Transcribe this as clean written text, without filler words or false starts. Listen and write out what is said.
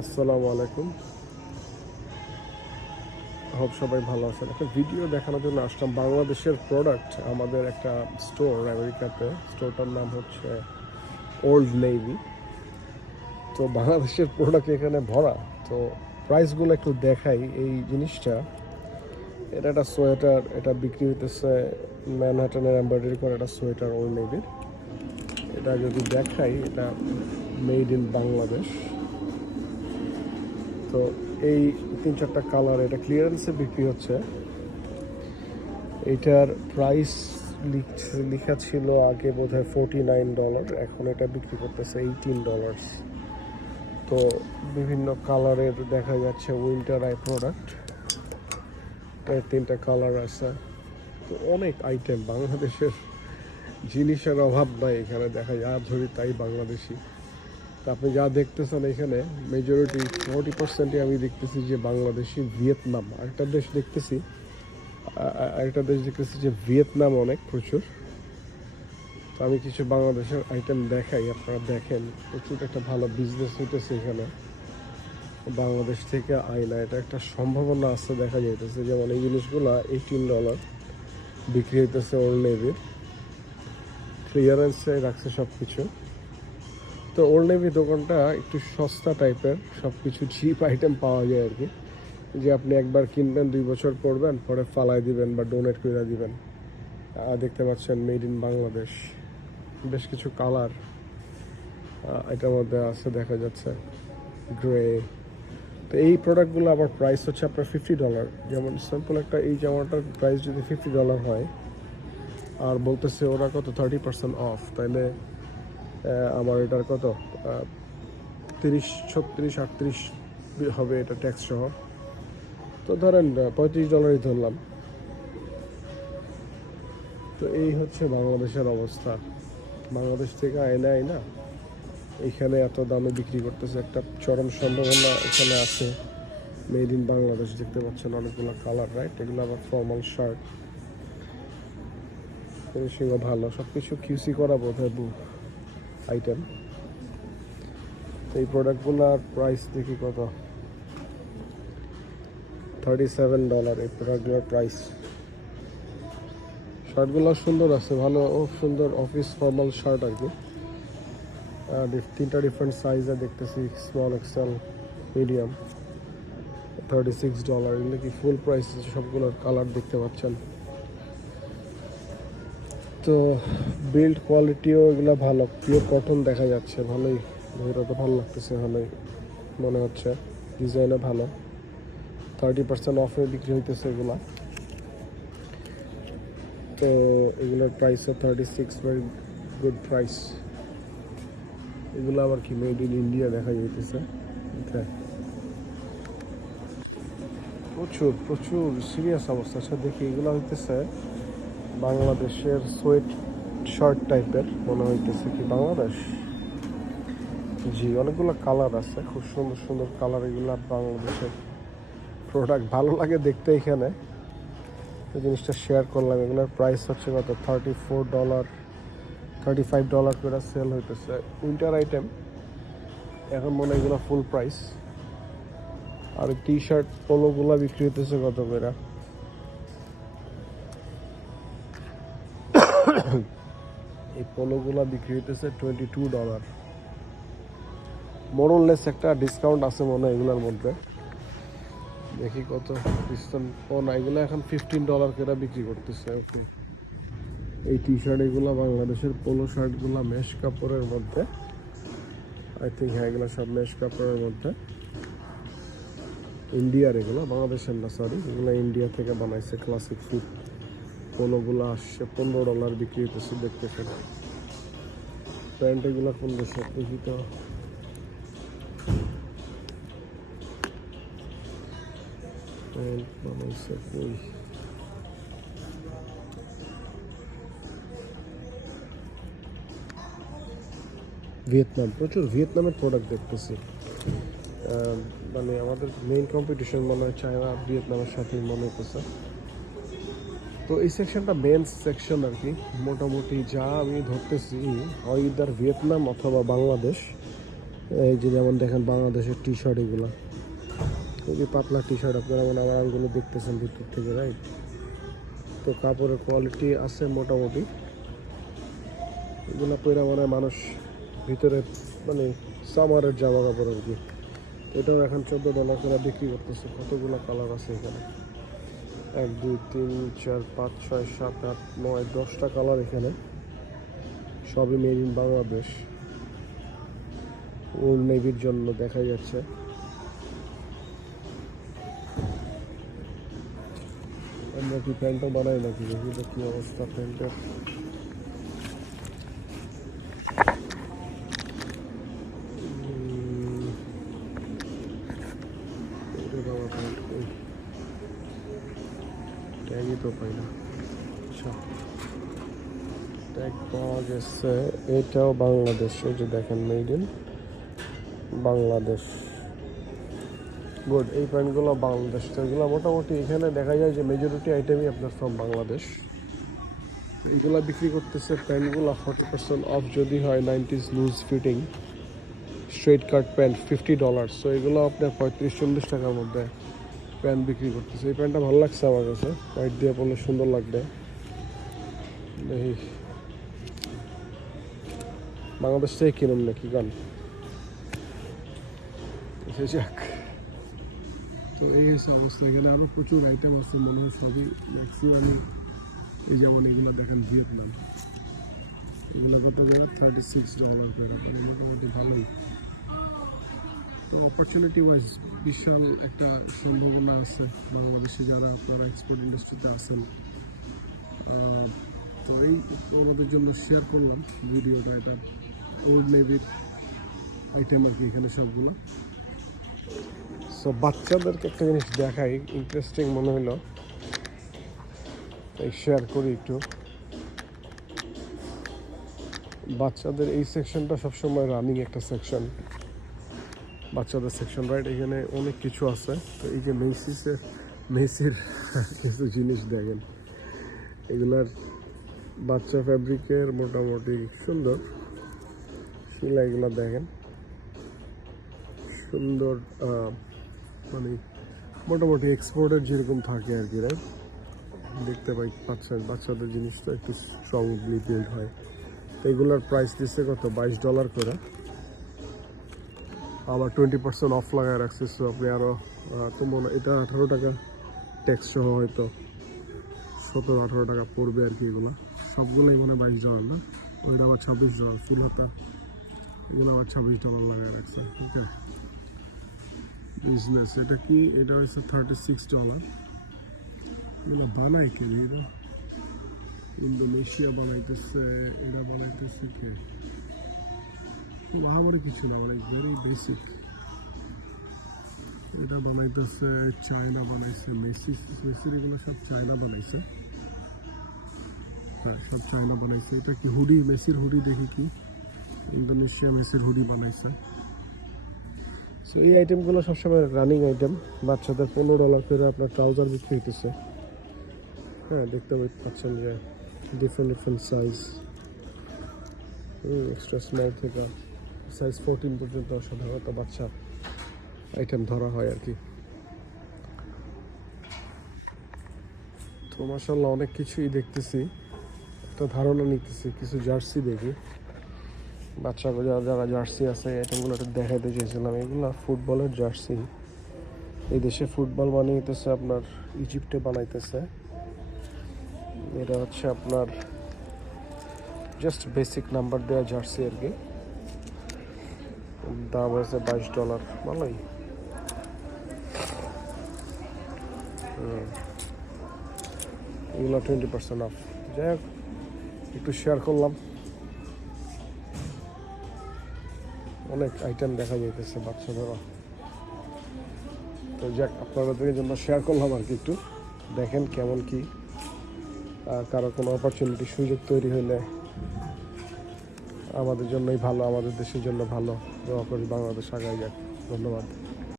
আসসালামু আলাইকুম। হোপ সবাই ভালো আছেন। একটা ভিডিও দেখানোর জন্য আসলাম। বাংলাদেশের প্রোডাক্ট, আমাদের একটা স্টোর আমেরিকাতে, স্টোরটার নাম হচ্ছে ওল্ড নেভি। তো বাংলাদেশের প্রোডাক্ট এখানে ভরা। তো প্রাইসগুলো একটু দেখাই। এই জিনিসটা, এটা একটা সোয়েটার, এটা বিক্রি হইতেছে ম্যানহাটনের এমব্রয়ডারি করা একটা সোয়েটার ওল্ড নেভির। এটা যদি দেখাই, এটা মেড ইন বাংলাদেশ। তো এই 3-4টা কালার, এটা ক্লিয়ারেন্সে বিক্রি হচ্ছে। এটার প্রাইস লেখা ছিল আগে বোধহয় $49, এখন এটা বিক্রি করতেছে $18। তো বিভিন্ন কালারের দেখা যাচ্ছে উইন্টার আই প্রোডাক্ট। এর 3টা কালার আছে। তো অনেক আইটেম, বাংলাদেশের জিনিসের অভাব নাই এখানে, দেখা যায় আর ধরি তাই বাংলাদেশি। তো আপনি যা দেখতেছেন এখানে মেজরিটি 40%ই আমি দেখতেছি যে বাংলাদেশি। ভিয়েতনাম আরেকটা দেশ দেখতেছি, যে ভিয়েতনাম অনেক প্রচুর। তো আমি কিছু বাংলাদেশের আইটেম দেখাই, আপনারা দেখেন। প্রচুর একটা ভালো বিজনেস হইতেছে এখানে বাংলাদেশ থেকে আয়না। এটা একটা সম্ভাবনা আছে, দেখা যাইতেছে। যেমন এই জিনিসগুলো $18 বিক্রি হইতেছে ওল্ড নেভির। ক্লিয়ারেন্সে রাখছে সব কিছু। তো ওল্ড নেভি দোকানটা একটু সস্তা টাইপের, সব কিছু চিপ আইটেম পাওয়া যায় আর কি। যে আপনি একবার কিনবেন, 2 বছর পরবেন, পরে ফালাই দিবেন বা ডোনেট করে দিবেন। দেখতে পাচ্ছেন মেড ইন বাংলাদেশ। বেশ কিছু কালার এটার মধ্যে আছে, দেখা যাচ্ছে গ্রে। তো এই প্রোডাক্টগুলো আবার প্রাইস হচ্ছে আপনার $50। যেমন সিম্পল একটা এই জামাটার প্রাইস যদি $50 হয়, আর বলতেছে ওরা কত 30% অফ, তাইলে আমার এটার কত 30, 36, 38 হবে এটা ট্যাক্স সহ। তো ধরেন $35 ধরলাম। তো এই হচ্ছে বাংলাদেশের অবস্থা। বাংলাদেশ থেকে আয়না এখানে এত দামে বিক্রি করতেছে, একটা চরম সম্ভাবনা এখানে আছে। মেড ইন বাংলাদেশ দেখতে পাচ্ছেন, অনেকগুলো কালার, রাইট? এগুলো আবার ফর্মাল শার্ট, ফিনিশিংও ভালো, সব কিছু কিউসি করা বোধহয় আইটেম। তো এই প্রোডাক্টগুলোর প্রাইস দেখি কত, $37 এই প্রোডাক্টগুলোর প্রাইস। শার্টগুলো সুন্দর আছে, ভালো, ও সুন্দর অফিস ফর্মাল শার্ট আর কি। 3টা ডিফারেন্ট সাইজে দেখতেছি, স্মল, এক্সেল, মিডিয়াম। $36 এগুলো কি ফুল প্রাইস, সবগুলোর কালার দেখতে পাচ্ছেন। তো বিল্ড কোয়ালিটিও এগুলো ভালো, পিওর কটন দেখা যাচ্ছে, ভালোই। এটা তো ভালো লাগতেছে, ভালোই মনে হচ্ছে, ডিজাইনও ভালো। 30% অফে বিক্রি হইতেছে এগুলা। তো এগুলোর প্রাইসও 36, ভেরি গুড প্রাইস। এগুলো আবার কি মেড ইন ইন্ডিয়া দেখা যাইতেছে। ওকে, প্রচুর প্রচুর সিরিয়াস অবস্থা। আচ্ছা দেখি, এগুলো হইতেছে বাংলাদেশের সোয়েট শার্ট টাইপের মনে হইতেছে। কি বাংলাদেশ? জি, অনেকগুলো কালার আছে, খুব সুন্দর সুন্দর কালার। এগুলো বাংলাদেশের প্রোডাক্ট, ভালো লাগে দেখতে। এখানে এই জিনিসটা শেয়ার করলাম। এগুলোর প্রাইস হচ্ছে কত, $34, $35 করে সেল হইতেছে। উইন্টার আইটেম, এখন মনে হয় এগুলো ফুল প্রাইস। আর টি শার্ট পোলোগুলো বিক্রি হইতেছে কত করে? এই পোলোগুলা বিক্রি হইতেছে $22। মোরলেস একটা ডিসকাউন্ট আছে মনে হয় এগুলোর মধ্যে। দেখি কত ডিসকাউন্ট। ও না, এগুলো এখন $15 করে বিক্রি করতেছে। ওকে, এই টি শার্ট এগুলো বাংলাদেশের পোলো শার্টগুলো মেশ কাপড়ের মধ্যে, আই থিঙ্ক। হ্যাঁ, এগুলো সব মেশ কাপড়ের মধ্যে, ইন্ডিয়ার এগুলো, বাংলাদেশের না, সরি। এগুলো ইন্ডিয়া থেকে বানাইছে। ক্লাসিক ফিট পোলোগুলো আসছে $15 বিক্রি হইতেছে, দেখতেছেন। প্যান্ট এগুলো কোন দেশের দেখি তো। প্যান্ট বানাইছে কই? ভিয়েতনাম, প্রচুর ভিয়েতনামের প্রোডাক্ট দেখতেছি। মানে আমাদের মেইন কম্পিটিশন মনে হয় চায়না ভিয়েতনামের সাথে মনে হতেছে। তো এই সেকশনটা মেন্স সেকশন আর কি। মোটামুটি যা আমি ধরতেছি, হয় ইদার ভিয়েতনাম অথবা বাংলাদেশ, এই যে যেমন দেখেন বাংলাদেশের টি শার্ট, এগুলো খুবই পাতলা টি শার্ট, আপনারা মানে আমার আঙুলে দেখতেছেন ভিতর থেকে, রাইট? তো কাপড়ের কোয়ালিটি আছে মোটামুটি, এগুলো পরে মানে মানুষ ভিতরে মানে সামারের জামা কাপড় আর কি। এটাও এখন $14 করে বিক্রি করতেছে। কতগুলো কালার আছে এখানে, 1 2 3 4 5 6 7 8 9 10টা কালার এখানে, সবই মেড ইন বাংলাদেশ। ওল্ড নেভির জন্য দেখা যাচ্ছে। আমরা কি প্যান্টও বানাই নাকি, দেখি তো কি অবস্থা প্যান্টের। ট্যাগই তো পাই না। আচ্ছা, ট্যাগ পাওয়া গেছে, এটাও বাংলাদেশ, এই যে দেখেন মেড ইন বাংলাদেশ। গুড, এই প্যান্টগুলো বাংলাদেশ। তো এগুলো মোটামুটি এখানে দেখা যায় যে মেজরিটি আইটেমই আপনার ফ্রম বাংলাদেশ। এগুলো বিক্রি করতেছে প্যান্টগুলো 40% অফ যদি হয়, 90s loose fitting straight cut pant $50। So এগুলো আপনার 35-40 টাকার মধ্যে প্যান্ট বিক্রি করতেছে। এই প্যান্টটা ভালো লাগছে আমার কাছে, হোয়াইট দিয়ে পরলে সুন্দর লাগবে। দেখি বাংলাদেশ থেকে কিনুন নাকি গান। যাক, তো এই হচ্ছে অবস্থা। এখানে আরও প্রচুর আইটেম আছে, মনে হয় সবই ম্যাক্সিমামই। এই যেমন এগুলো দেখেন ভিয়েতনাম, এগুলো করতে গেলে $36 করে, মোটামুটি ভালোই। তো অপরচুনিটি ওয়াইজ বিশাল একটা সম্ভাবনা আছে বাংলাদেশে যারা আপনারা এক্সপোর্ট ইন্ডাস্ট্রিতে আছেন। তো এই আমাদের জন্য শেয়ার করলাম ভিডিওটা, এটা ওল্ড নেভির আইটেম আর কি এখানে সবগুলো। সো বাচ্চাদেরকে একটা জিনিস দেখাই, ইন্টারেস্টিং মনে হলো, তাই শেয়ার করি একটু। বাচ্চাদের এই সেকশনটা সবসময় রানিং একটা সেকশন, বাচ্চাদের সেকশন, রাইট? এখানে অনেক কিছু আছে। তো এই যে মেসির কিছু জিনিস দেখেন, এগুলার বাচ্চা ফ্যাব্রিকের মোটামুটি সুন্দর সেলাইগুলো দেখেন, সুন্দর মানে মোটামুটি এক্সপোর্টের যেরকম থাকে আর কি, রাইট? দেখতে পাই বাচ্চাদের জিনিস তো একটু স্ট্রংলি বিল্ড হয়। তো এগুলোর প্রাইস দিচ্ছে কত, $22 করে। আবার 20% অফ লাগায় রাখছে। সো আপনি আরও তো মনে, এটা 18 টাকা ট্যাক্স সহ হয়তো 17-18 টাকা পড়বে আর কি। এগুলো সবগুলোই মানে $22 না, ওইটা আবার $26 ফুল হাতা, এগুলো আবার $26 লাগায় রাখছে। ওকে, বিজনেস এটা কি, এটা হচ্ছে $36। এগুলো বানাই কে, এটা ইন্দোনেশিয়া বানাইতেছে, এটা বানাইতেছে কে, আমার কিছু না, মানে ভেরি বেসিক। এটা বানাইতেছে চায়না, বানাইছে মেসির এগুলো সব চায়না বানাইছে। হ্যাঁ, সব চায়না বানাইছে। এটা কি হুডি, মেসির হুডি, দেখি কি ইন্দোনেশিয়া মেসির হুডি বানাইছে। সো এই আইটেমগুলো সবসময় রানিং আইটেম। বাচ্চাদের $15 করে আপনার ট্রাউজার বিক্রি হইতেছে। হ্যাঁ, দেখতে পাচ্ছেন যে ডিফারেন্ট সাইজ, এক্সট্রা স্মল থেকে সাইজ 14 পর্যন্ত সাধারণত বাচ্চা আইটেম ধরা হয় আর কি। তো মাশাআল্লাহ অনেক কিছুই দেখতেছি, একটা ধারণা নিতেছি। কিছু জার্সি দেখি, বাচ্চা যারা জার্সি আছে আইটেমগুলো একটু দেখাইতে চেয়েছিলাম। এগুলো ফুটবলের জার্সি, এই দেশে ফুটবল বানিয়েছে আপনার ইজিপ্টে বানাইতেছে। এটা হচ্ছে আপনার জাস্ট বেসিক নাম্বার দেওয়া জার্সি আর কি, দাম হয়েছে $22, ভালোই। এগুলো 20% অফ। যাই হোক, একটু শেয়ার করলাম। অনেক আইটেম দেখা যাইতেছে বাচ্চাদেরও। তো যাক, আপনাদের জন্য শেয়ার করলাম আর কি, একটু দেখেন কেমন কি। কারো কোনো অপরচুনিটি সুযোগ তৈরি হলে আমাদের জন্যই ভালো, আমাদের দেশের জন্য ভালো। দোয়া করি বাংলাদেশ আগায় যাক। ধন্যবাদ।